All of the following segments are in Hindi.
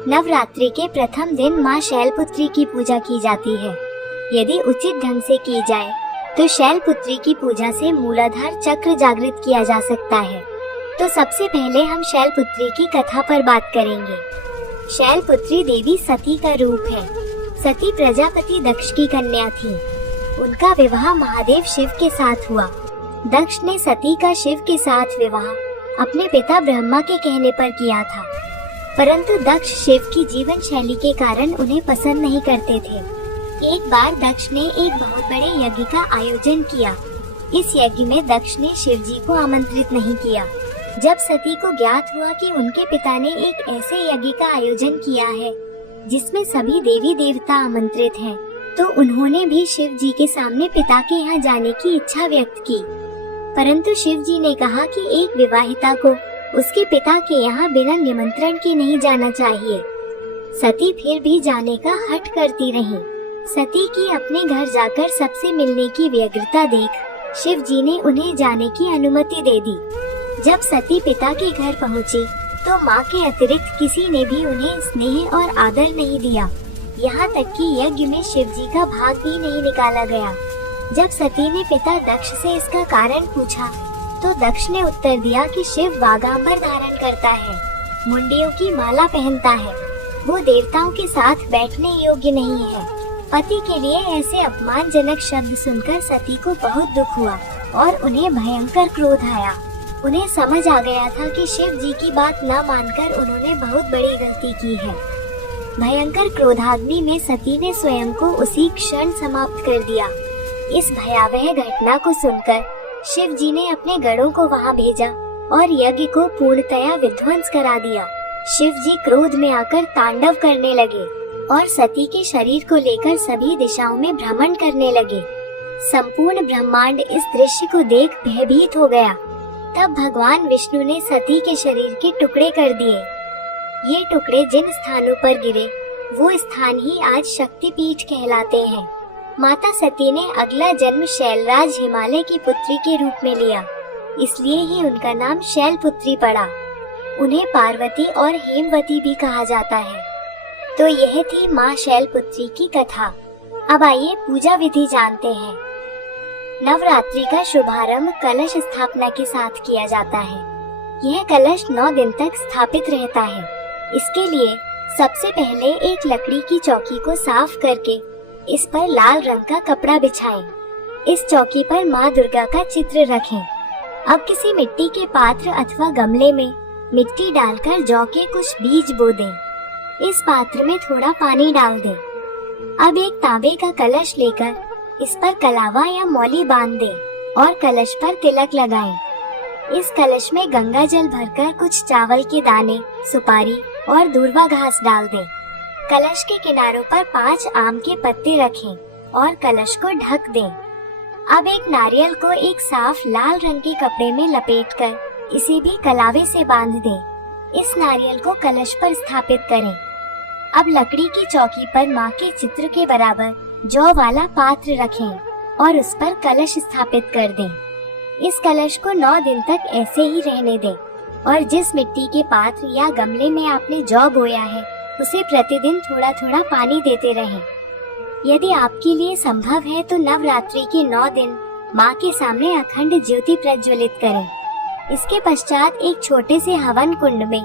नवरात्रि के प्रथम दिन माँ शैलपुत्री की पूजा की जाती है। यदि उचित ढंग से की जाए तो शैलपुत्री की पूजा से मूलाधार चक्र जागृत किया जा सकता है। तो सबसे पहले हम शैलपुत्री की कथा पर बात करेंगे। शैलपुत्री देवी सती का रूप है। सती प्रजापति दक्ष की कन्या थी। उनका विवाह महादेव शिव के साथ हुआ। दक्ष ने सती का शिव के साथ विवाह अपने पिता ब्रह्मा के कहने पर किया था, परंतु दक्ष शिव की जीवन शैली के कारण उन्हें पसंद नहीं करते थे। एक बार दक्ष ने एक बहुत बड़े यज्ञ का आयोजन किया। इस यज्ञ में दक्ष ने शिव जी को आमंत्रित नहीं किया। जब सती को ज्ञात हुआ कि उनके पिता ने एक ऐसे यज्ञ का आयोजन किया है जिसमें सभी देवी देवता आमंत्रित हैं, तो उन्होंने भी शिव जी के सामने पिता के यहाँ जाने की इच्छा व्यक्त की। परंतु शिव जी ने कहा कि एक विवाहिता को उसके पिता के यहाँ बिना निमंत्रण के नहीं जाना चाहिए। सती फिर भी जाने का हठ करती रही। सती की अपने घर जाकर सबसे मिलने की व्यग्रता देख शिव जी ने उन्हें जाने की अनुमति दे दी। जब सती पिता के घर पहुँची तो माँ के अतिरिक्त किसी ने भी उन्हें स्नेह और आदर नहीं दिया। यहाँ तक कि यज्ञ में शिव जी का भाग भी नहीं निकाला गया। जब सती ने पिता दक्ष से इसका कारण पूछा तो दक्ष ने उत्तर दिया कि शिव वागांबर धारण करता है, मुंडियों की माला पहनता है, वो देवताओं के साथ बैठने योग्य नहीं है। पति के लिए ऐसे अपमानजनक शब्द सुनकर सती को बहुत दुख हुआ और उन्हें भयंकर क्रोध आया। उन्हें समझ आ गया था कि शिव जी की बात न मानकर उन्होंने बहुत बड़ी गलती की है। भयंकर क्रोधाग्नि में सती ने स्वयं को उसी क्षण समाप्त कर दिया। इस भयावह घटना को सुनकर शिव जी ने अपने गणों को वहां भेजा और यज्ञ को पूर्णतया विध्वंस करा दिया। शिव जी क्रोध में आकर तांडव करने लगे और सती के शरीर को लेकर सभी दिशाओं में भ्रमण करने लगे। संपूर्ण ब्रह्मांड इस दृश्य को देख भयभीत हो गया। तब भगवान विष्णु ने सती के शरीर के टुकड़े कर दिए। ये टुकड़े जिन स्थानों पर गिरे वो स्थान ही आज शक्तिपीठ कहलाते हैं। माता सती ने अगला जन्म शैलराज हिमालय की पुत्री के रूप में लिया, इसलिए ही उनका नाम शैलपुत्री पड़ा। उन्हें पार्वती और हेमवती भी कहा जाता है। तो यह थी माँ शैलपुत्री की कथा। अब आइए पूजा विधि जानते हैं। नवरात्रि का शुभारंभ कलश स्थापना के साथ किया जाता है। यह कलश 9 दिन तक स्थापित रहता है। इसके लिए सबसे पहले एक लकड़ी की चौकी को साफ करके इस पर लाल रंग का कपड़ा बिछाएं। इस चौकी पर माँ दुर्गा का चित्र रखें। अब किसी मिट्टी के पात्र अथवा गमले में मिट्टी डालकर जौ के कुछ बीज बो दें। इस पात्र में थोड़ा पानी डाल दें। अब एक तांबे का कलश लेकर इस पर कलावा या मौली बांध दें और कलश पर तिलक लगाएं। इस कलश में गंगा जल भरकर कुछ चावल के दाने, सुपारी और दूर्वा घास डाल दें। कलश के किनारों पर 5 आम के पत्ते रखें और कलश को ढक दें। अब एक नारियल को एक साफ लाल रंग के कपड़े में लपेटकर इसे भी कलावे से बांध दें। इस नारियल को कलश पर स्थापित करें। अब लकड़ी की चौकी पर माँ के चित्र के बराबर जौ वाला पात्र रखें और उस पर कलश स्थापित कर दें। इस कलश को 9 दिन तक ऐसे ही रहने दें और जिस मिट्टी के पात्र या गमले में आपने जौ बोया है उसे प्रतिदिन थोड़ा थोड़ा पानी देते रहें। यदि आपके लिए संभव है तो नवरात्रि के 9 दिन माँ के सामने अखंड ज्योति प्रज्वलित करें। इसके पश्चात एक छोटे से हवन कुंड में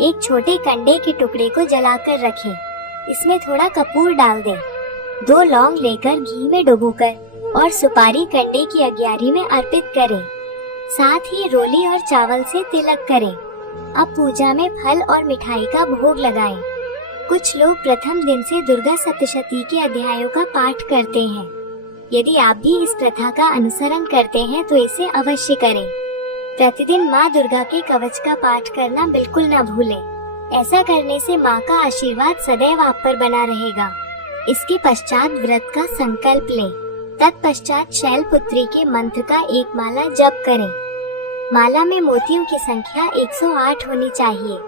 एक छोटे कंडे के टुकड़े को जलाकर रखें। इसमें थोड़ा कपूर डाल दें। 2 लौंग लेकर घी में डुबोकर और सुपारी कंडे की अग्यारी में अर्पित करें। साथ ही रोली और चावल से तिलक करें। अब पूजा में फल और मिठाई का भोग लगाएं। कुछ लोग प्रथम दिन से दुर्गा सप्तशती के अध्यायों का पाठ करते हैं। यदि आप भी इस प्रथा का अनुसरण करते हैं तो इसे अवश्य करें। प्रतिदिन माँ दुर्गा के कवच का पाठ करना बिल्कुल न भूलें। ऐसा करने से माँ का आशीर्वाद सदैव आप पर बना रहेगा। इसके पश्चात व्रत का संकल्प लें। तत्पश्चात शैलपुत्री के मंत्र का एक माला जप करें। माला में मोतियों की संख्या 108 होनी चाहिए।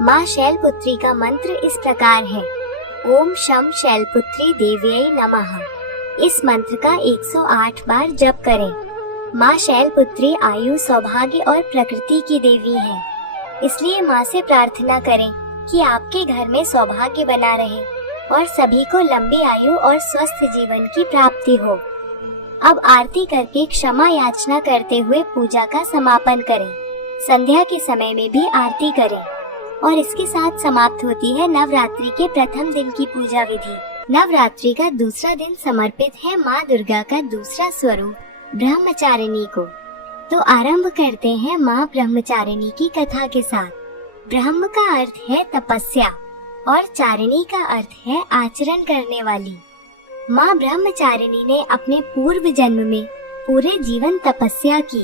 माँ शैलपुत्री का मंत्र इस प्रकार है: ओम शम शैलपुत्री देव्यै नमः। इस मंत्र का 108 बार जप करें। माँ शैलपुत्री आयु, सौभाग्य और प्रकृति की देवी है, इसलिए माँ से प्रार्थना करें कि आपके घर में सौभाग्य बना रहे और सभी को लंबी आयु और स्वस्थ जीवन की प्राप्ति हो। अब आरती करके क्षमा याचना करते हुए पूजा का समापन करें। संध्या के समय में भी आरती करें और इसके साथ समाप्त होती है नवरात्रि के प्रथम दिन की पूजा विधि। नवरात्रि का दूसरा दिन समर्पित है माँ दुर्गा का दूसरा स्वरूप ब्रह्मचारिणी को। तो आरंभ करते हैं माँ ब्रह्मचारिणी की कथा के साथ। ब्रह्म का अर्थ है तपस्या और चारिणी का अर्थ है आचरण करने वाली। माँ ब्रह्मचारिणी ने अपने पूर्व जन्म में पूरे जीवन तपस्या की।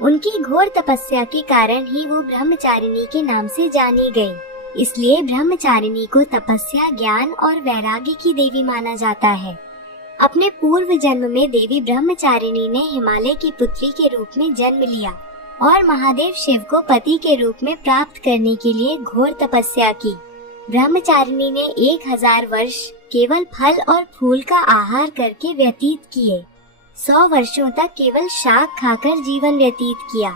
उनकी घोर तपस्या के कारण ही वो ब्रह्मचारिणी के नाम से जानी गई। इसलिए ब्रह्मचारिणी को तपस्या, ज्ञान और वैराग्य की देवी माना जाता है। अपने पूर्व जन्म में देवी ब्रह्मचारिणी ने हिमालय की पुत्री के रूप में जन्म लिया और महादेव शिव को पति के रूप में प्राप्त करने के लिए घोर तपस्या की। ब्रह्मचारिणी ने 1000 वर्ष केवल फल और फूल का आहार करके व्यतीत किए। 100 वर्षों तक केवल शाक खाकर जीवन व्यतीत किया।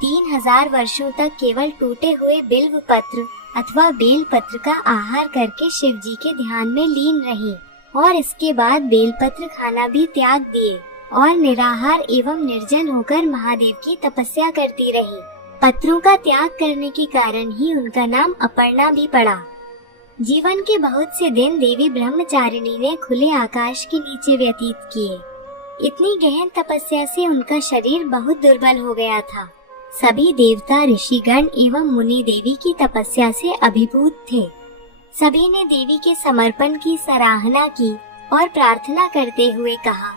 3000 वर्षों तक केवल टूटे हुए बिल्व पत्र अथवा बेल पत्र का आहार करके शिव जी के ध्यान में लीन रही और इसके बाद बेल पत्र खाना भी त्याग दिए और निराहार एवं निर्जल होकर महादेव की तपस्या करती रही। पत्रों का त्याग करने के कारण ही उनका नाम अपर्णा भी पड़ा। जीवन के बहुत से दिन देवी ब्रह्मचारिणी ने खुले आकाश के नीचे व्यतीत किए। इतनी गहन तपस्या से उनका शरीर बहुत दुर्बल हो गया था। सभी देवता, ऋषिगण एवं मुनि देवी की तपस्या से अभिभूत थे। सभी ने देवी के समर्पण की सराहना की और प्रार्थना करते हुए कहा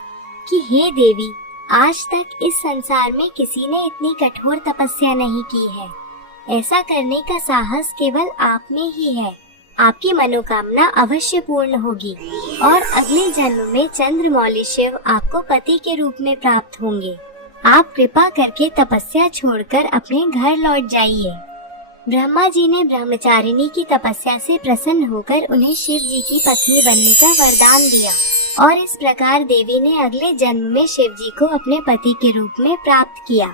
कि हे देवी, आज तक इस संसार में किसी ने इतनी कठोर तपस्या नहीं की है। ऐसा करने का साहस केवल आप में ही है। आपकी मनोकामना अवश्य पूर्ण होगी और अगले जन्म में चंद्रमौली शिव आपको पति के रूप में प्राप्त होंगे। आप कृपा करके तपस्या छोड़कर अपने घर लौट जाइए। ब्रह्मा जी ने ब्रह्मचारिणी की तपस्या से प्रसन्न होकर उन्हें शिव जी की पत्नी बनने का वरदान दिया और इस प्रकार देवी ने अगले जन्म में शिव जी को अपने पति के रूप में प्राप्त किया।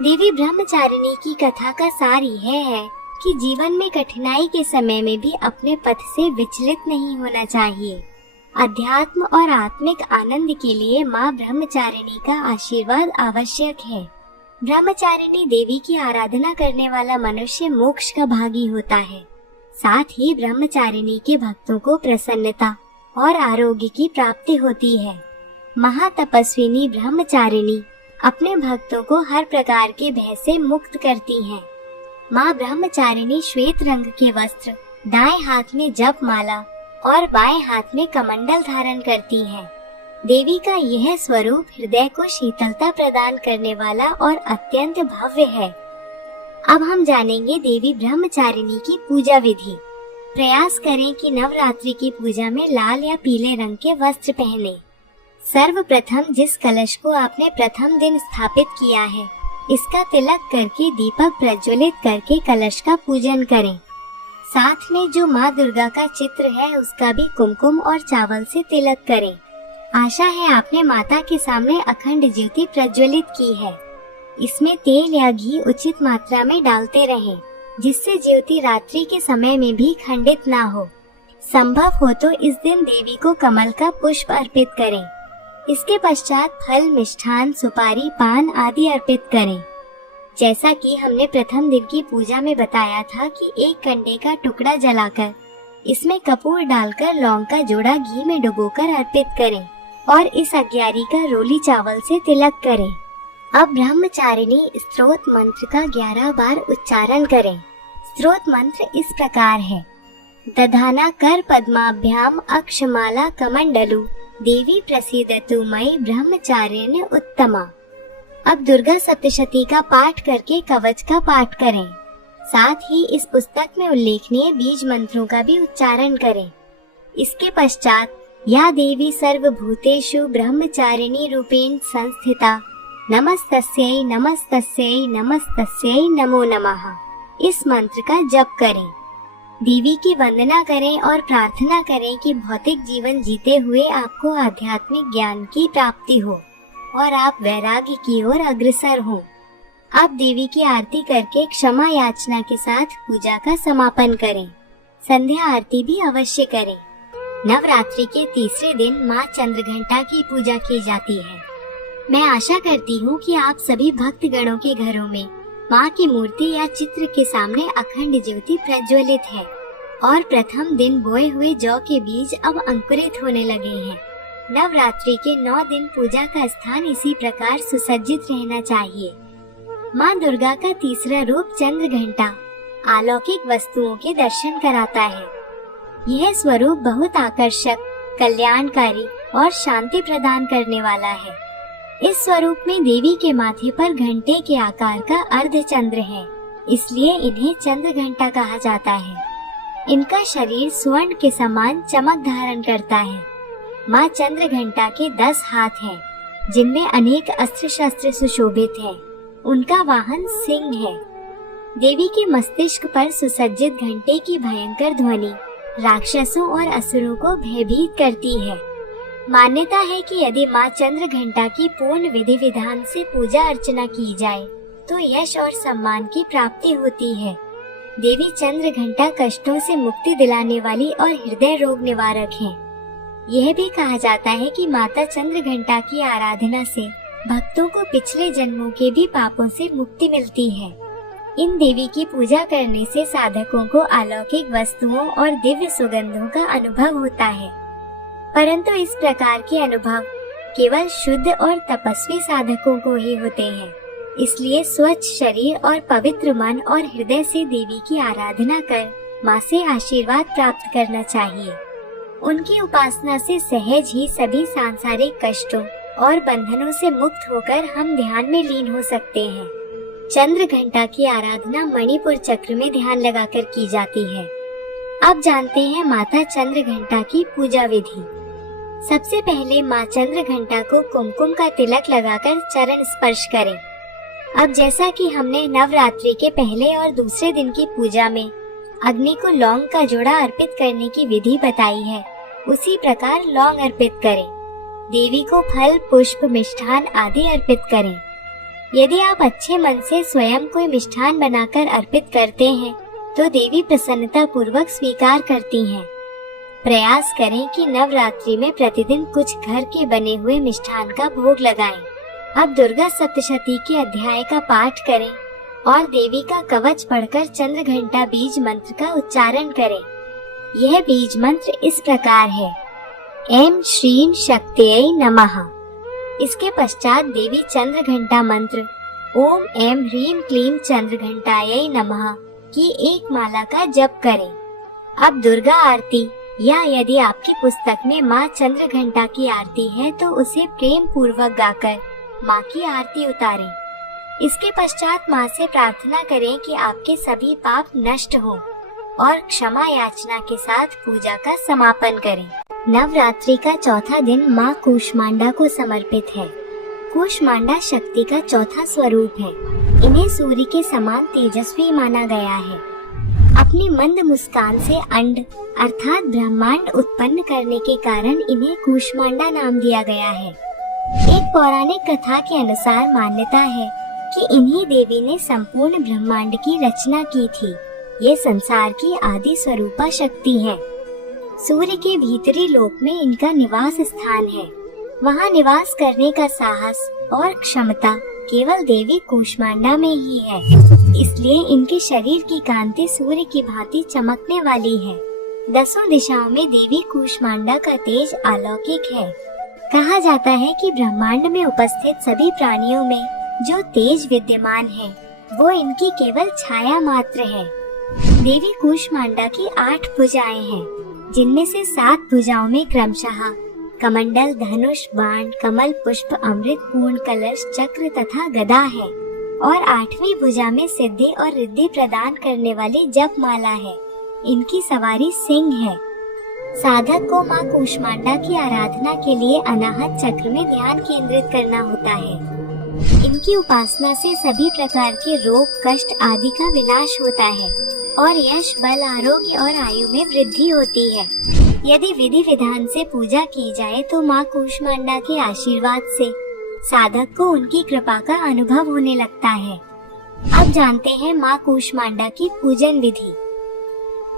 देवी ब्रह्मचारिणी की कथा का सार यह है कि जीवन में कठिनाई के समय में भी अपने पथ से विचलित नहीं होना चाहिए। अध्यात्म और आत्मिक आनंद के लिए माँ ब्रह्मचारिणी का आशीर्वाद आवश्यक है। ब्रह्मचारिणी देवी की आराधना करने वाला मनुष्य मोक्ष का भागी होता है। साथ ही ब्रह्मचारिणी के भक्तों को प्रसन्नता और आरोग्य की प्राप्ति होती है। महातपस्विनी ब्रह्मचारिणी अपने भक्तों को हर प्रकार के भय से मुक्त करती हैं। माँ ब्रह्मचारिणी श्वेत रंग के वस्त्र, दाएं हाथ में जप माला और बाएं हाथ में कमंडल धारण करती हैं। देवी का यह स्वरूप हृदय को शीतलता प्रदान करने वाला और अत्यंत भव्य है। अब हम जानेंगे देवी ब्रह्मचारिणी की पूजा विधि। प्रयास करें कि नवरात्रि की पूजा में लाल या पीले रंग के वस्त्र पहने। सर्वप्रथम जिस कलश को आपने प्रथम दिन स्थापित किया है, इसका तिलक करके दीपक प्रज्वलित करके कलश का पूजन करें। साथ में जो माँ दुर्गा का चित्र है उसका भी कुमकुम और चावल से तिलक करें। आशा है आपने माता के सामने अखंड ज्योति प्रज्वलित की है। इसमें तेल या घी उचित मात्रा में डालते रहें, जिससे ज्योति रात्रि के समय में भी खंडित ना हो। संभव हो तो इस दिन देवी को कमल का पुष्प अर्पित करें। इसके पश्चात फल, मिष्ठान, सुपारी, पान आदि अर्पित करें। जैसा कि हमने प्रथम दिन की पूजा में बताया था कि एक कंडे का टुकड़ा जलाकर इसमें कपूर डालकर लौंग का जोड़ा घी में डुबोकर अर्पित करें और इस अग्यारी का रोली चावल से तिलक करें। अब ब्रह्मचारिणी स्तोत्र मंत्र का 11 बार उच्चारण करें। स्तोत्र मंत्र इस प्रकार है: दधाना कर पद्माभ्याम अक्षमाला कमंडलु देवी प्रसीदतु मयि ब्रह्मचारिणी उत्तमा। अब दुर्गा सप्तशती का पाठ करके कवच का पाठ करें। साथ ही इस पुस्तक में उल्लेखनीय बीज मंत्रों का भी उच्चारण करें। इसके पश्चात या देवी सर्वभूतेषु ब्रह्मचारिणी रूपेण संस्थिता नमस्तस्यै नमस्तस्यै नमस्तस्यै नमो नमः इस मंत्र का जप करें। देवी की वंदना करें और प्रार्थना करें कि भौतिक जीवन जीते हुए आपको आध्यात्मिक ज्ञान की प्राप्ति हो और आप वैराग्य की ओर अग्रसर हों। आप देवी की आरती करके क्षमा याचना के साथ पूजा का समापन करें। संध्या आरती भी अवश्य करें। नवरात्रि के तीसरे दिन माँ चंद्रघंटा की पूजा की जाती है। मैं आशा करती हूँ कि आप सभी भक्तगणों के घरों में माँ की मूर्ति या चित्र के सामने अखंड ज्योति प्रज्वलित है और प्रथम दिन बोए हुए जौ के बीज अब अंकुरित होने लगे हैं। नवरात्रि के 9 दिन पूजा का स्थान इसी प्रकार सुसज्जित रहना चाहिए। माँ दुर्गा का तीसरा रूप चंद्रघंटा अलौकिक वस्तुओं के दर्शन कराता है। यह स्वरूप बहुत आकर्षक, कल्याणकारी और शांति प्रदान करने वाला है। इस स्वरूप में देवी के माथे पर घंटे के आकार का अर्धचंद्र है, इसलिए इन्हें चंद्रघंटा कहा जाता है। इनका शरीर स्वर्ण के समान चमक धारण करता है। माँ चंद्रघंटा के 10 हाथ हैं, जिनमें अनेक अस्त्र शस्त्र सुशोभित हैं। उनका वाहन सिंह है। देवी के मस्तिष्क पर सुसज्जित घंटे की भयंकर ध्वनि राक्षसों और असुरों को भयभीत करती है। मान्यता है कि यदि माँ चंद्रघंटा की पूर्ण विधि विधान से पूजा अर्चना की जाए तो यश और सम्मान की प्राप्ति होती है। देवी चंद्रघंटा कष्टों से मुक्ति दिलाने वाली और हृदय रोग निवारक है। यह भी कहा जाता है कि माता चंद्रघंटा की आराधना से भक्तों को पिछले जन्मों के भी पापों से मुक्ति मिलती है। इन देवी की पूजा करने से साधकों को अलौकिक वस्तुओं और दिव्य सुगंधों का अनुभव होता है, परंतु इस प्रकार के अनुभव केवल शुद्ध और तपस्वी साधकों को ही होते हैं। इसलिए स्वच्छ शरीर और पवित्र मन और हृदय से देवी की आराधना कर माँ से आशीर्वाद प्राप्त करना चाहिए। उनकी उपासना से सहज ही सभी सांसारिक कष्टों और बंधनों से मुक्त होकर हम ध्यान में लीन हो सकते हैं। चंद्रघंटा की आराधना मणिपुर चक्र में ध्यान लगाकर की जाती है। अब जानते हैं माता चंद्रघंटा की पूजा विधि। सबसे पहले माँ चंद्रघंटा को कुमकुम का तिलक लगाकर चरण स्पर्श करें। अब जैसा कि हमने नवरात्रि के पहले और दूसरे दिन की पूजा में अग्नि को लौंग का जोड़ा अर्पित करने की विधि बताई है, उसी प्रकार लौंग अर्पित करें। देवी को फल, पुष्प, मिष्ठान आदि अर्पित करें। यदि आप अच्छे मन से स्वयं कोई मिष्ठान बनाकर अर्पित करते हैं तो देवी प्रसन्नता पूर्वक स्वीकार करती हैं। प्रयास करें कि नवरात्रि में प्रतिदिन कुछ घर के बने हुए मिष्ठान का भोग लगाएं। अब दुर्गा सप्तशती के अध्याय का पाठ करें और देवी का कवच पढ़कर चंद्रघंटा बीज मंत्र का उच्चारण करें। यह बीज मंत्र इस प्रकार है: ऐं श्रीं शक्त्यै नमः। इसके पश्चात देवी चंद्रघंटा मंत्र ओम ऐं ह्रीं क्लीं चंद्रघंटायै नमः की एक माला का जप करें। अब दुर्गा आरती या यदि आपकी पुस्तक में माँ चंद्रघंटा की आरती है तो उसे प्रेम पूर्वक गाकर माँ की आरती उतारें। इसके पश्चात माँ से प्रार्थना करें कि आपके सभी पाप नष्ट हों और क्षमा याचना के साथ पूजा का समापन करें। नवरात्रि का चौथा दिन माँ कूष्मांडा को समर्पित है। कूष्मांडा शक्ति का चौथा स्वरूप है। इन्हें सूर्य के समान तेजस्वी माना गया है। अपनी मंद मुस्कान से अंड अर्थात ब्रह्मांड उत्पन्न करने के कारण इन्हें कूष्मांडा नाम दिया गया है। एक पौराणिक कथा के अनुसार मान्यता है कि इन्हीं देवी ने संपूर्ण ब्रह्मांड की रचना की थी। ये संसार की आदि स्वरूपा शक्ति है। सूर्य के भीतरी लोक में इनका निवास स्थान है। वहाँ निवास करने का साहस और क्षमता केवल देवी कूष्मांडा में ही है। इसलिए इनके शरीर की कांति सूर्य की भांति चमकने वाली है। 10 दिशाओं में देवी कूष्मांडा का तेज अलौकिक है। कहा जाता है कि ब्रह्मांड में उपस्थित सभी प्राणियों में जो तेज विद्यमान है वो इनकी केवल छाया मात्र है। देवी कूष्मांडा की 8 भुजाएं हैं, जिनमें से 7 भुजाओं में क्रमशः कमंडल, धनुष, बाण, कमल, पुष्प, अमृत, पूर्ण कलश, चक्र तथा गदा है और 8वीं भुजा में सिद्धि और रिद्धि प्रदान करने वाली जप माला है। इनकी सवारी सिंह है। साधक को माँ कूष्मांडा की आराधना के लिए अनाहत चक्र में ध्यान केंद्रित करना होता है। इनकी उपासना से सभी प्रकार के रोग, कष्ट आदि का विनाश होता है और यश, बल, आरोग्य और आयु में वृद्धि होती है। यदि विधि विधान से पूजा की जाए तो माँ कूष्मांडा के आशीर्वाद से साधक को उनकी कृपा का अनुभव होने लगता है। अब जानते हैं माँ कूष्मांडा की पूजन विधि।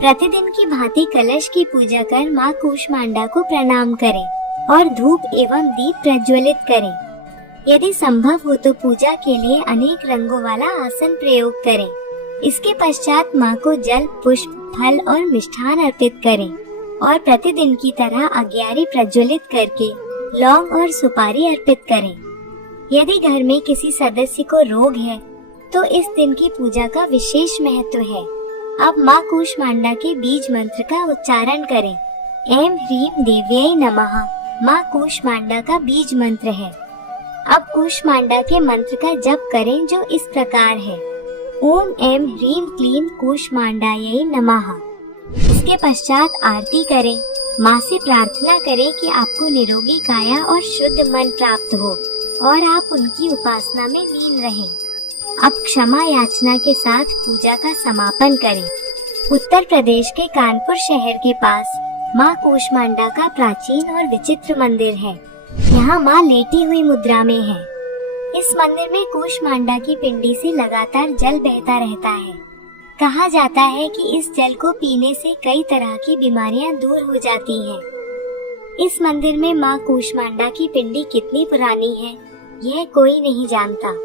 प्रतिदिन की भांति कलश की पूजा कर माँ कूष्मांडा को प्रणाम करें और धूप एवं दीप प्रज्वलित करें। यदि संभव हो तो पूजा के लिए अनेक रंगों वाला आसन प्रयोग करें। इसके पश्चात माँ को जल, पुष्प, फल और मिष्ठान अर्पित करें और प्रतिदिन की तरह अग्यारी प्रज्वलित करके लौंग और सुपारी अर्पित करें। यदि घर में किसी सदस्य को रोग है तो इस दिन की पूजा का विशेष महत्व है। अब माँ कूष्मांडा के बीज मंत्र का उच्चारण करें। ऐं ह्रीं देव्यै नमः माँ कूष्मांडा का बीज मंत्र है। अब कूष्मांडा के मंत्र का जप करें जो इस प्रकार है। ओम ऐं ह्रीं क्लीं कूष्मांडायै नमः। इसके पश्चात आरती करें। माँ से प्रार्थना करें कि आपको निरोगी काया और शुद्ध मन प्राप्त हो और आप उनकी उपासना में लीन रहें। अब क्षमा याचना के साथ पूजा का समापन करें। उत्तर प्रदेश के कानपुर शहर के पास माँ कूष्मांडा का प्राचीन और विचित्र मंदिर है। यहाँ माँ लेटी हुई मुद्रा में है। इस मंदिर में कूष्मांडा की पिंडी से लगातार जल बहता रहता है। कहा जाता है कि इस जल को पीने से कई तरह की बीमारियां दूर हो जाती हैं। इस मंदिर में माँ कूष्मांडा की पिंडी कितनी पुरानी है, यह कोई नहीं जानता।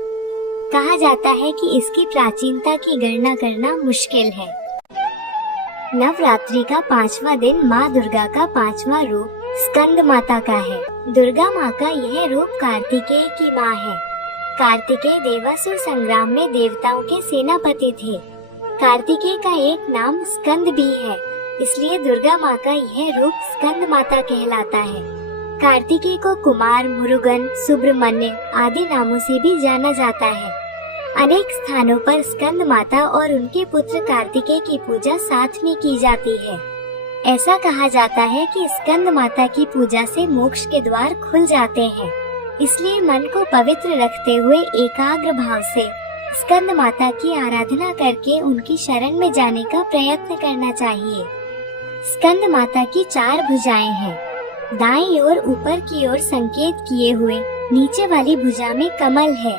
कहा जाता है कि इसकी प्राचीनता की गणना करना मुश्किल है। नवरात्रि का 5वां दिन माँ दुर्गा का 5वां रूप स्कंद माता का है। दुर्गा माँ का यह रूप कार्तिकेय की माँ है। कार्तिकेय देवासुर संग्राम में देवताओं के सेनापति थे। कार्तिकेय का एक नाम स्कंद भी है, इसलिए दुर्गा माँ का यह रूप स्कंद माता कहलाता है। कार्तिकेय को कुमार, मुरुगन, सुब्रमण्य आदि नामों से भी जाना जाता है। अनेक स्थानों पर स्कंद माता और उनके पुत्र कार्तिकेय की पूजा साथ में की जाती है। ऐसा कहा जाता है कि स्कंद माता की पूजा से मोक्ष के द्वार खुल जाते हैं, इसलिए मन को पवित्र रखते हुए एकाग्र भाव से स्कंद माता की आराधना करके उनकी शरण में जाने का प्रयत्न करना चाहिए। स्कंद माता की 4 भुजाएं हैं। दाईं ओर ऊपर की ओर संकेत किए हुए नीचे वाली भुजा में कमल है।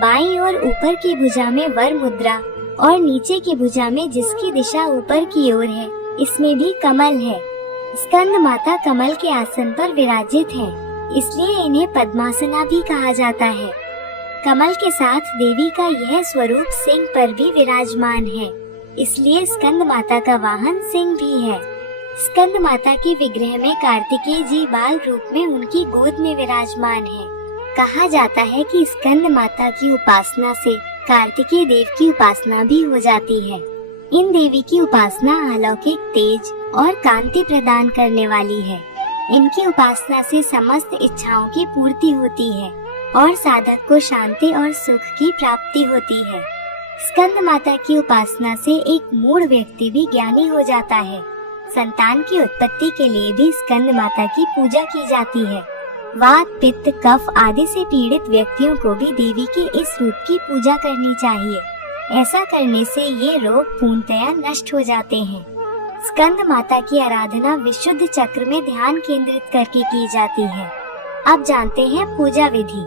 बाईं ओर ऊपर की भुजा में वर मुद्रा और नीचे की भुजा में जिसकी दिशा ऊपर की ओर है, इसमें भी कमल है। स्कंद माता कमल के आसन पर विराजित है, इसलिए इन्हें पद्मासना भी कहा जाता है। कमल के साथ देवी का यह स्वरूप सिंह पर भी विराजमान है, इसलिए स्कंद माता का वाहन सिंह भी है। स्कंद माता के विग्रह में कार्तिकेय जी बाल रूप में उनकी गोद में विराजमान है। कहा जाता है कि स्कंद माता की उपासना से कार्तिकेय देव की उपासना भी हो जाती है। इन देवी की उपासना अलौकिक तेज और कांति प्रदान करने वाली है। इनकी उपासना से समस्त इच्छाओं की पूर्ति होती है और साधक को शांति और सुख की प्राप्ति होती है। स्कंद माता की उपासना से एक मूढ़ व्यक्ति भी ज्ञानी हो जाता है। संतान की उत्पत्ति के लिए भी स्कंद माता की पूजा की जाती है। वात, पित्त, कफ आदि से पीड़ित व्यक्तियों को भी देवी के इस रूप की पूजा करनी चाहिए। ऐसा करने से ये रोग पूर्णतया नष्ट हो जाते हैं। स्कंद माता की आराधना विशुद्ध चक्र में ध्यान केंद्रित करके की जाती है। अब जानते हैं पूजा विधि।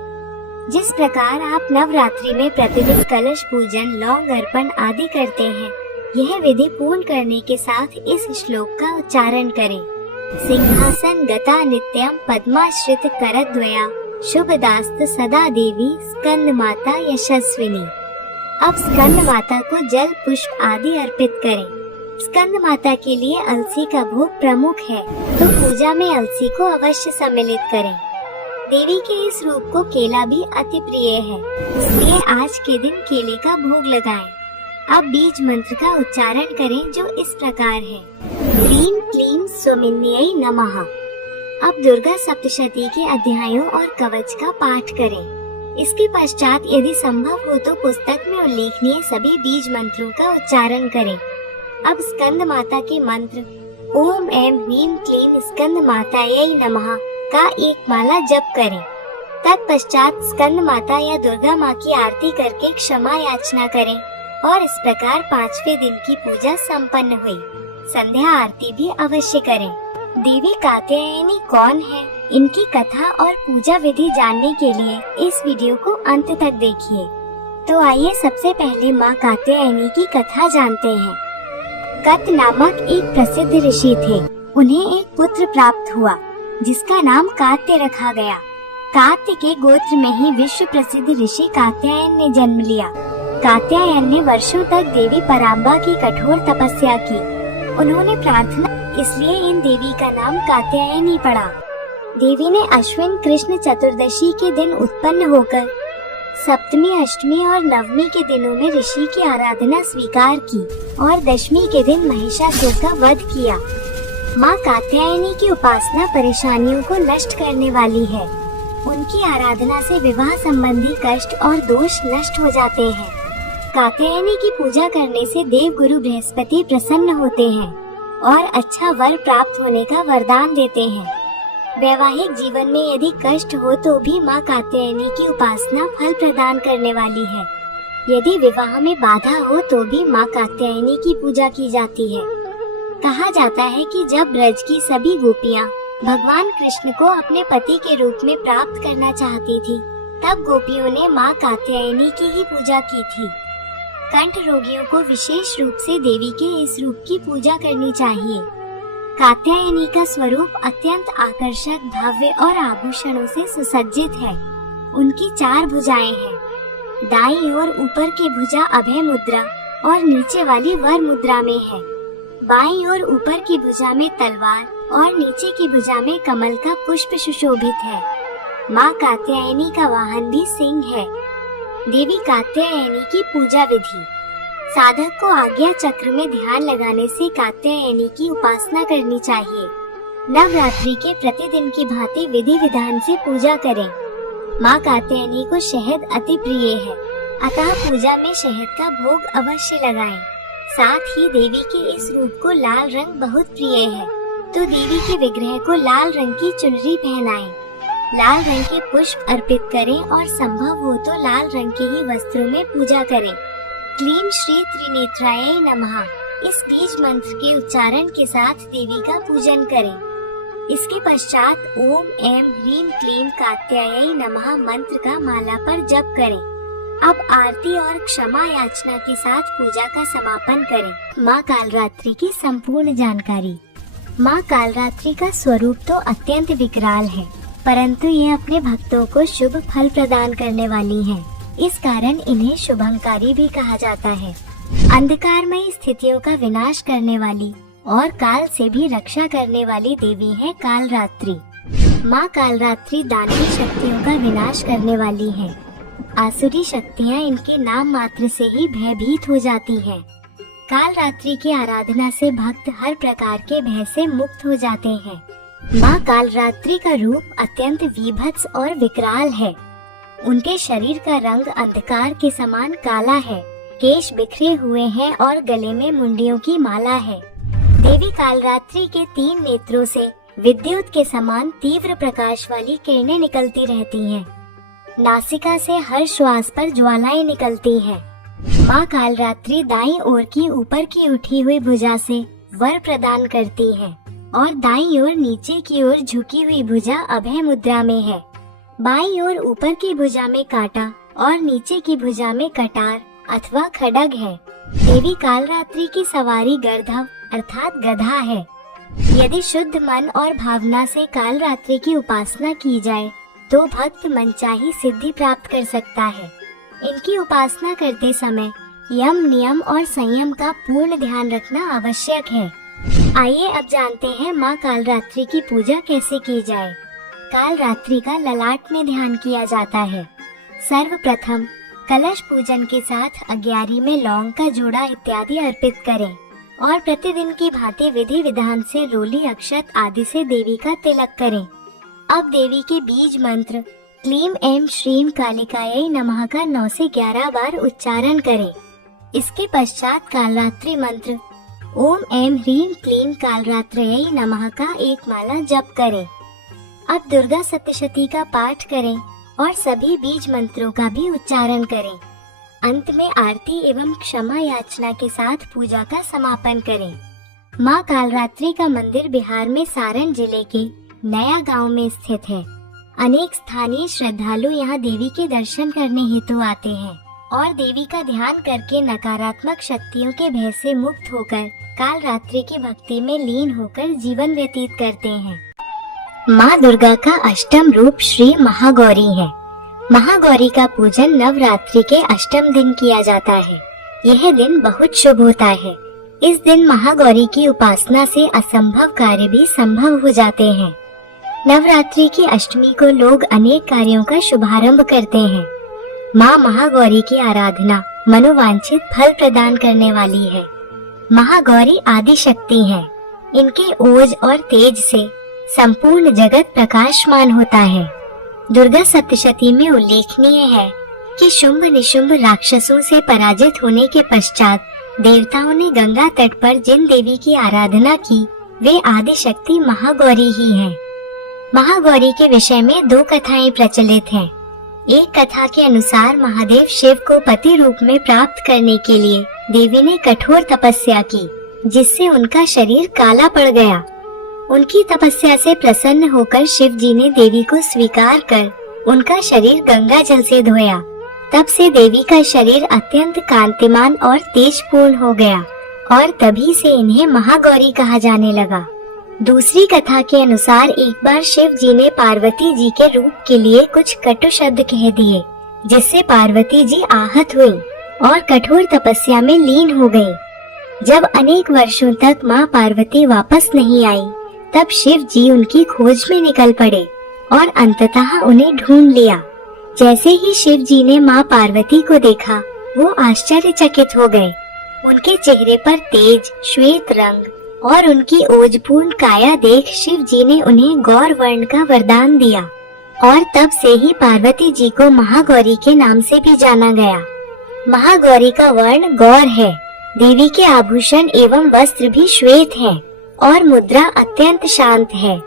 जिस प्रकार आप नवरात्रि में प्रतिदिन कलश पूजन, लौंग अर्पण आदि करते हैं, यह विधि पूर्ण करने के साथ इस श्लोक का उच्चारण करें। सिंहासन गता नित्यम पद्माश्रित करद्वया शुभदास्त सदा देवी स्कंद माता यशस्विनी। अब स्कंद माता को जल, पुष्प आदि अर्पित करें। स्कंद माता के लिए अलसी का भोग प्रमुख है, तो पूजा में अलसी को अवश्य सम्मिलित करें। देवी के इस रूप को केला भी अति प्रिय है, इसलिए आज के दिन केले का भोग लगाएं। अब बीज मंत्र का उच्चारण करें जो इस प्रकार है। ह्रीं क्लीं सौमिन्यै नमः। अब दुर्गा सप्तशती के अध्यायों और कवच का पाठ करें। इसके पश्चात यदि संभव हो तो पुस्तक में उल्लेखनीय सभी बीज मंत्रों का उच्चारण करें। अब स्कंद माता के मंत्र ओम ऐं ह्रीं क्लीं स्कंद मातायै नमः का एक माला जप करें। तत्पश्चात स्कंद माता या दुर्गा माँ की आरती करके क्षमा याचना करें और इस प्रकार 5वें दिन की पूजा संपन्न हुई। संध्या आरती भी अवश्य करें। देवी कात्यायनी कौन है, इनकी कथा और पूजा विधि जानने के लिए इस वीडियो को अंत तक देखिए। तो आइए सबसे पहले माँ कात्यायनी की कथा जानते हैं। कत नामक एक प्रसिद्ध ऋषि थे। उन्हें एक पुत्र प्राप्त हुआ जिसका नाम कात्य रखा गया। कात्य के गोत्र में ही विश्व प्रसिद्ध ऋषि कात्यायन ने जन्म लिया। कात्यायन ने वर्षों तक देवी पराम्बा की कठोर तपस्या की। उन्होंने प्रार्थना, इसलिए इन देवी का नाम कात्यायनी पड़ा। देवी ने अश्विन कृष्ण चतुर्दशी के दिन उत्पन्न होकर सप्तमी, अष्टमी और नवमी के दिनों में ऋषि की आराधना स्वीकार की और दशमी के दिन महिषासुर का वध किया। माँ कात्यायनी की उपासना परेशानियों को नष्ट करने वाली है। उनकी आराधना से विवाह संबंधी कष्ट और दोष नष्ट हो जाते हैं। कात्यायनी की पूजा करने से देव गुरु बृहस्पति प्रसन्न होते हैं और अच्छा वर प्राप्त होने का वरदान देते हैं। वैवाहिक जीवन में यदि कष्ट हो तो भी माँ कात्यायनी की उपासना फल प्रदान करने वाली है। यदि विवाह में बाधा हो तो भी माँ कात्यायनी की पूजा की जाती है। कहा जाता है कि जब ब्रज की सभी गोपियाँ भगवान कृष्ण को अपने पति के रूप में प्राप्त करना चाहती थी, तब गोपियों ने माँ कात्यायनी की ही पूजा की थी। कंठ रोगियों को विशेष रूप से देवी के इस रूप की पूजा करनी चाहिए। कात्यायनी का स्वरूप अत्यंत आकर्षक, भव्य और आभूषणों से सुसज्जित है। उनकी 4 भुजाएं हैं। दाईं ओर ऊपर की भुजा अभय मुद्रा और नीचे वाली वर मुद्रा में है। बाईं ओर ऊपर की भुजा में तलवार और नीचे की भुजा में कमल का पुष्प सुशोभित है। माँ कात्यायनी का वाहन भी सिंह है। देवी कात्यायनी की पूजा विधि। साधक को आज्ञा चक्र में ध्यान लगाने से कात्यायनी की उपासना करनी चाहिए। नवरात्रि के प्रतिदिन की भांति विधि विधान से पूजा करें। माँ कात्यायनी को शहद अति प्रिय है, अतः पूजा में शहद का भोग अवश्य लगाएं। साथ ही देवी के इस रूप को लाल रंग बहुत प्रिय है, तो देवी के विग्रह को लाल रंग की चुनरी पहनाएं। लाल रंग के पुष्प अर्पित करें और संभव हो तो लाल रंग के ही वस्त्रों में पूजा करें। क्लीम श्री त्रिनेत्राय नमः इस बीज मंत्र के उच्चारण के साथ देवी का पूजन करें। इसके पश्चात ओम ऐं ह्रीं क्लीं कात्यायै नमः मंत्र का माला पर जप करें। अब आरती और क्षमा याचना के साथ पूजा का समापन करें। माँ कालरात्रि की संपूर्ण जानकारी। माँ कालरात्रि का स्वरूप तो अत्यंत विकराल है, परंतु ये अपने भक्तों को शुभ फल प्रदान करने वाली हैं। इस कारण इन्हें शुभंकारी भी कहा जाता है। अंधकारमयी स्थितियों का विनाश करने वाली और काल से भी रक्षा करने वाली देवी है कालरात्रि। माँ कालरात्रि दानवी शक्तियों का विनाश करने वाली है। आसुरी शक्तियाँ इनके नाम मात्र से ही भयभीत हो जाती हैं। कालरात्रि की आराधना से भक्त हर प्रकार के भय से मुक्त हो जाते हैं। माँ कालरात्रि का रूप अत्यंत विभत्स और विकराल है। उनके शरीर का रंग अंधकार के समान काला है। केश बिखरे हुए हैं और गले में मुंडियों की माला है। देवी कालरात्रि के 3 नेत्रों से विद्युत के समान तीव्र प्रकाश वाली किरणें निकलती रहती हैं। नासिका से हर श्वास पर ज्वालाएं निकलती हैं। माँ कालरात्रि दाईं ओर की ऊपर की उठी हुई भुजा से वर प्रदान करती है और दाईं ओर नीचे की ओर झुकी हुई भुजा अभय मुद्रा में है। बाईं ओर ऊपर की भुजा में कांटा और नीचे की भुजा में कटार अथवा खड्ग है। देवी कालरात्रि की सवारी गर्धव अर्थात गधा है। यदि शुद्ध मन और भावना से कालरात्रि की उपासना की जाए तो भक्त मनचाही सिद्धि प्राप्त कर सकता है। इनकी उपासना करते समय यम, नियम और संयम का पूर्ण ध्यान रखना आवश्यक है। आइए अब जानते हैं माँ कालरात्रि की पूजा कैसे की जाए। कालरात्रि का ललाट में ध्यान किया जाता है। सर्वप्रथम कलश पूजन के साथ अग्यारी में लौंग का जोड़ा इत्यादि अर्पित करें और प्रतिदिन की भांति विधि विधान से रोली, अक्षत आदि से देवी का तिलक करें। अब देवी के बीज मंत्र क्लीम ऐं श्रीं कालिकायै नमः का 9 से 11 बार उच्चारण करें। इसके पश्चात कालरात्रि मंत्र ओम ऐं ह्रीं क्लीं कालरात्रयै नमः का 1 माला जप करें। अब दुर्गा सप्तशती का पाठ करें और सभी बीज मंत्रों का भी उच्चारण करें। अंत में आरती एवं क्षमा याचना के साथ पूजा का समापन करें। माँ कालरात्रि का मंदिर बिहार में सारण जिले के नया गांव में स्थित है। अनेक स्थानीय श्रद्धालु यहाँ देवी के दर्शन करने हेतु आते हैं और देवी का ध्यान करके नकारात्मक शक्तियों के भय से मुक्त होकर काल रात्रि की भक्ति में लीन होकर जीवन व्यतीत करते हैं। माँ दुर्गा का अष्टम रूप श्री महागौरी है। महागौरी का पूजन नवरात्रि के अष्टम दिन किया जाता है। यह दिन बहुत शुभ होता है। इस दिन महागौरी की उपासना से असंभव कार्य भी संभव हो जाते हैं। नवरात्रि की अष्टमी को लोग अनेक कार्यों का शुभारंभ करते हैं। माँ महागौरी की आराधना मनोवांछित फल प्रदान करने वाली है। महागौरी आदि शक्ति है। इनके ओज और तेज से संपूर्ण जगत प्रकाशमान होता है। दुर्गा सप्तशती में उल्लेखनीय है कि शुंभ निशुंभ राक्षसों से पराजित होने के पश्चात देवताओं ने गंगा तट पर जिन देवी की आराधना की वे आदि शक्ति महागौरी ही है। महागौरी के विषय में दो कथाएं प्रचलित हैं। एक कथा के अनुसार महादेव शिव को पति रूप में प्राप्त करने के लिए देवी ने कठोर तपस्या की, जिससे उनका शरीर काला पड़ गया। उनकी तपस्या से प्रसन्न होकर शिव जी ने देवी को स्वीकार कर उनका शरीर गंगा जल से धोया। तब से देवी का शरीर अत्यंत कांतिमान और तेजपूर्ण हो गया और तभी से इन्हें महागौरी कहा जाने लगा। दूसरी कथा के अनुसार एक बार शिव जी ने पार्वती जी के रूप के लिए कुछ कटु शब्द कह दिए, जिससे पार्वती जी आहत हुई और कठोर तपस्या में लीन हो गई। जब अनेक वर्षों तक माँ पार्वती वापस नहीं आई, तब शिव जी उनकी खोज में निकल पड़े और अंततः उन्हें ढूंढ लिया। जैसे ही शिव जी ने माँ पार्वती को देखा, वो आश्चर्यचकित हो गए। उनके चेहरे पर तेज श्वेत रंग और उनकी ओजपूर्ण काया देख शिव जी ने उन्हें गौर वर्ण का वरदान दिया और तब से ही पार्वती जी को महागौरी के नाम से भी जाना गया। महागौरी का वर्ण गौर है। देवी के आभूषण एवं वस्त्र भी श्वेत हैं और मुद्रा अत्यंत शांत है।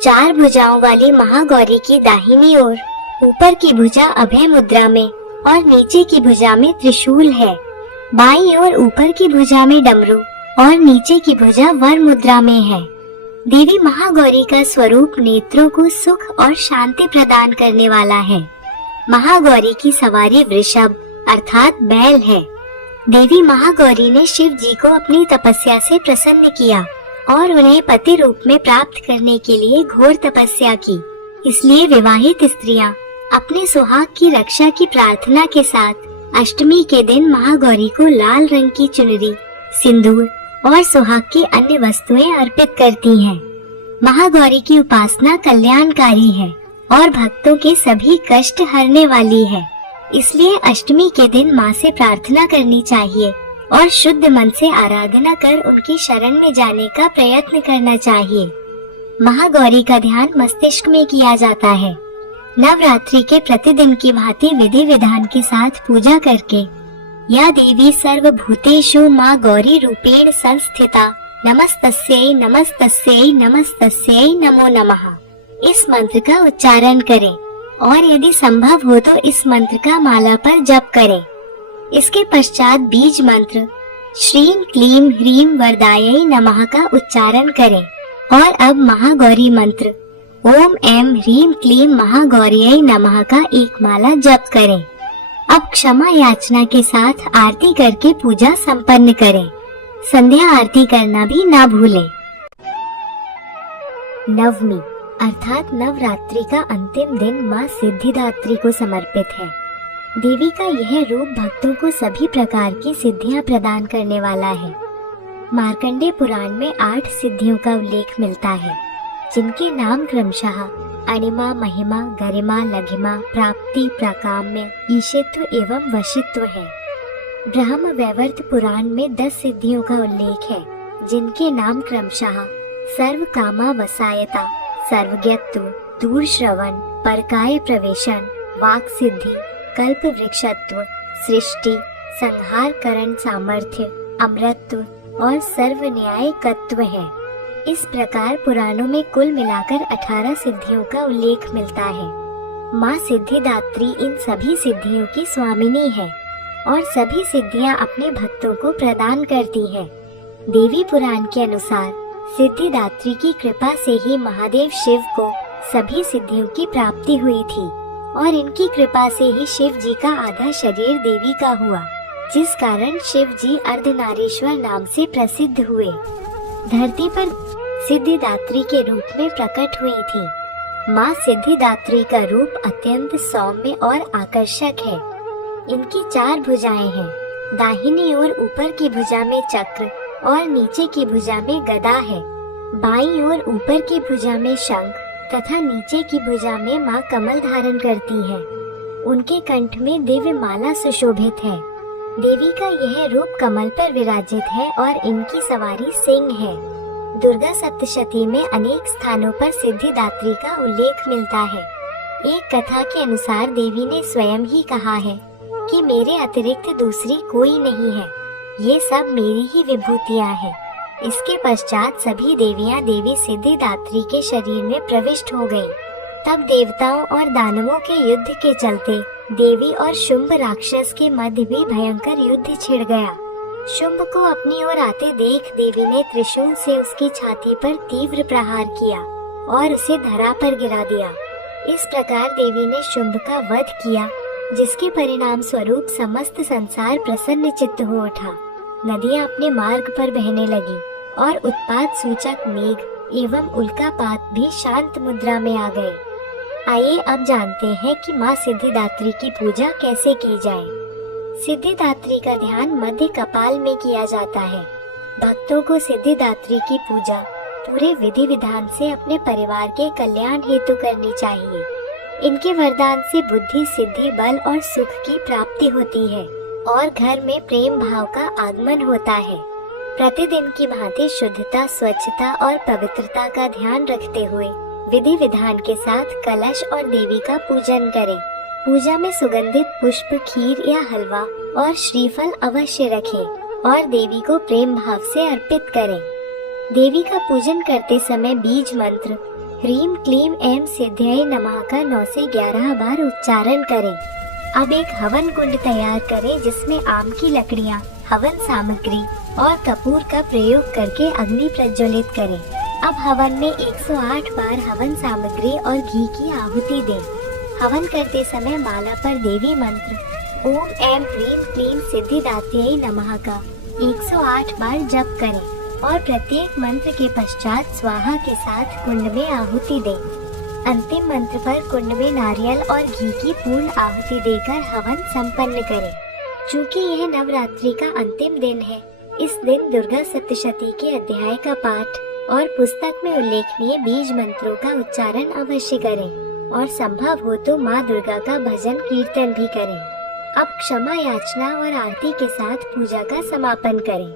4 भुजाओं वाली महागौरी की दाहिनी ओर ऊपर की भुजा अभय मुद्रा में और नीचे की भुजा में त्रिशूल है। बाईं ओर ऊपर की भुजा में डमरू और नीचे की भुजा वर मुद्रा में है। देवी महागौरी का स्वरूप नेत्रों को सुख और शांति प्रदान करने वाला है। महागौरी की सवारी वृषभ अर्थात बैल है। देवी महागौरी ने शिव जी को अपनी तपस्या से प्रसन्न किया और उन्हें पति रूप में प्राप्त करने के लिए घोर तपस्या की। इसलिए विवाहित स्त्रियां अपने सुहाग की रक्षा की प्रार्थना के साथ अष्टमी के दिन महागौरी को लाल रंग की चुनरी, सिंदूर और सुहाग की अन्य वस्तुएं अर्पित करती हैं। महागौरी की उपासना कल्याणकारी है और भक्तों के सभी कष्ट हरने वाली है। इसलिए अष्टमी के दिन माँ से प्रार्थना करनी चाहिए और शुद्ध मन से आराधना कर उनकी शरण में जाने का प्रयत्न करना चाहिए। महागौरी का ध्यान मस्तिष्क में किया जाता है। नवरात्रि के प्रतिदिन की भांति विधि विधान के साथ पूजा करके या देवी सर्वभूतेषु माँ गौरी रूपेण संस्थिता नमस्तस्यै नमस्तस्यै नमस्तस्यै नमो नमः इस मंत्र का उच्चारण करें और यदि संभव हो तो इस मंत्र का माला पर जप करें। इसके पश्चात बीज मंत्र श्रीं क्लीं ह्रीं वरदायै नमः का उच्चारण करें और अब महागौरी मंत्र ओम ऐं ह्रीं क्लीं महागौर्यै नमः का एक माला जप करें। अब क्षमा याचना के साथ आरती करके पूजा संपन्न करें। संध्या आरती करना भी ना भूलें। नवमी अर्थात नवरात्रि का अंतिम दिन माँ सिद्धिदात्री को समर्पित है। देवी का यह रूप भक्तों को सभी प्रकार की सिद्धियां प्रदान करने वाला है। मार्कंडेय पुराण में 8 सिद्धियों का उल्लेख मिलता है, जिनके नाम क्रमशः अणिमा, महिमा, गरिमा, लघिमा, प्राप्ति, प्राकाम्य, ईशित्व एवं वशित्व है। ब्रह्म वैवर्त पुराण में 10 सिद्धियों का उल्लेख है, जिनके नाम क्रमशः सर्व कामा वसायता, सर्वज्ञत्व, दूर श्रवण, परकाय प्रवेशन, वाक सिद्धि, कल्प वृक्षत्व, सृष्टि, संहार करण सामर्थ्य, अमरत्व और सर्व न्यायकत्व है। इस प्रकार पुराणों में कुल मिलाकर 18 सिद्धियों का उल्लेख मिलता है। माँ सिद्धिदात्री इन सभी सिद्धियों की स्वामिनी है और सभी सिद्धियाँ अपने भक्तों को प्रदान करती है। देवी पुराण के अनुसार सिद्धिदात्री की कृपा से ही महादेव शिव को सभी सिद्धियों की प्राप्ति हुई थी और इनकी कृपा से ही शिव जी का आधा शरीर देवी का हुआ, जिस कारण शिव जी अर्धनारीश्वर नाम से प्रसिद्ध हुए। धरती पर सिद्धिदात्री के रूप में प्रकट हुई थी। माँ सिद्धिदात्री का रूप अत्यंत सौम्य और आकर्षक है। इनकी 4 भुजाएं हैं। दाहिनी ओर ऊपर की भुजा में चक्र और नीचे की भुजा में गदा है। बाईं ओर ऊपर की भुजा में शंख तथा नीचे की भुजा में माँ कमल धारण करती है। उनके कंठ में दिव्य माला सुशोभित है। देवी का यह रूप कमल पर विराजित है और इनकी सवारी सिंह है। दुर्गा सप्तशती में अनेक स्थानों पर सिद्धिदात्री का उल्लेख मिलता है। एक कथा के अनुसार देवी ने स्वयं ही कहा है कि मेरे अतिरिक्त दूसरी कोई नहीं है, ये सब मेरी ही विभूतियाँ हैं। इसके पश्चात सभी देवियाँ देवी सिद्धिदात्री के शरीर में प्रविष्ट हो गयीं। तब देवताओं और दानवों के युद्ध के चलते देवी और शुंभ राक्षस के मध्य भी भयंकर युद्ध छिड़ गया। शुंभ को अपनी ओर आते देख देवी ने त्रिशूल से उसकी छाती पर तीव्र प्रहार किया और उसे धरा पर गिरा दिया। इस प्रकार देवी ने शुंभ का वध किया, जिसके परिणाम स्वरूप समस्त संसार प्रसन्न चित्त हो उठा। नदियाँ अपने मार्ग पर बहने लगी और उत्पात सूचक मेघ एवं उल्कापात भी शांत मुद्रा में आ गए। आइए अब जानते हैं कि माँ सिद्धिदात्री की पूजा कैसे की जाए। सिद्धिदात्री का ध्यान मध्य कपाल में किया जाता है। भक्तों को सिद्धिदात्री की पूजा पूरे विधि विधान से अपने परिवार के कल्याण हेतु करनी चाहिए। इनके वरदान से बुद्धि, सिद्धि, बल और सुख की प्राप्ति होती है और घर में प्रेम भाव का आगमन होता है। प्रतिदिन की भांति शुद्धता, स्वच्छता और पवित्रता का ध्यान रखते हुए विधि विधान के साथ कलश और देवी का पूजन करें। पूजा में सुगंधित पुष्प, खीर या हलवा और श्रीफल अवश्य रखें और देवी को प्रेम भाव से अर्पित करें। देवी का पूजन करते समय बीज मंत्र ह्रीम क्लीम ऐं सिद्ध्यै नमः का 9 से 11 बार उच्चारण करें। अब एक हवन कुंड तैयार करें, जिसमें आम की लकड़ियाँ, हवन सामग्री और कपूर का प्रयोग करके अग्नि प्रज्वलित करें। अब हवन में 108 बार हवन सामग्री और घी की आहुति दें। हवन करते समय माला पर देवी मंत्र ओम ऐं ह्रीम क्लीम सिद्धिदात्र्यै नमः का 108 बार जप करें और प्रत्येक मंत्र के पश्चात स्वाहा के साथ कुंड में आहुति दें। अंतिम मंत्र पर कुंड में नारियल और घी की पूर्ण आहुति देकर हवन संपन्न करें। चूँकि यह नवरात्रि का अंतिम दिन है, इस दिन दुर्गा सप्तशती के अध्याय का पाठ और पुस्तक में उल्लेखनीय बीज मंत्रों का उच्चारण अवश्य करें और संभव हो तो माँ दुर्गा का भजन कीर्तन भी करें। अब क्षमा याचना और आरती के साथ पूजा का समापन करें।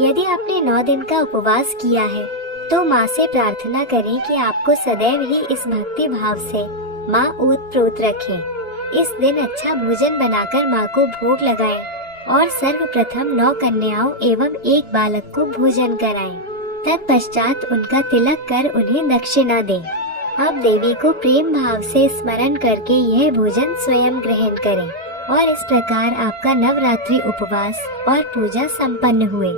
यदि आपने 9 दिन का उपवास किया है तो माँ से प्रार्थना करें कि आपको सदैव ही इस भक्ति भाव से माँ ओतप्रोत रखें। इस दिन अच्छा भोजन बनाकर माँ को भोग लगाएं और सर्वप्रथम 9 कन्याओं एवं 1 बालक को भोजन कराएं। तत्पश्चात उनका तिलक कर उन्हें दक्षिणा दें। अब देवी को प्रेम भाव से स्मरण करके यह भोजन स्वयं ग्रहण करें और इस प्रकार आपका नवरात्रि उपवास और पूजा संपन्न हुए।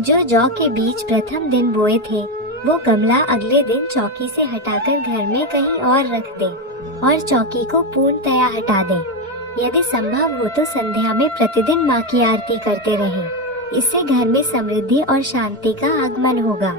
जो जौ के बीज प्रथम दिन बोए थे, वो गमला अगले दिन चौकी से हटाकर घर में कहीं और रख दें और चौकी को पूर्णतया हटा दें। यदि संभव हो तो संध्या में प्रतिदिन माँ की आरती करते रहें। इससे घर में समृद्धि और शांति का आगमन होगा।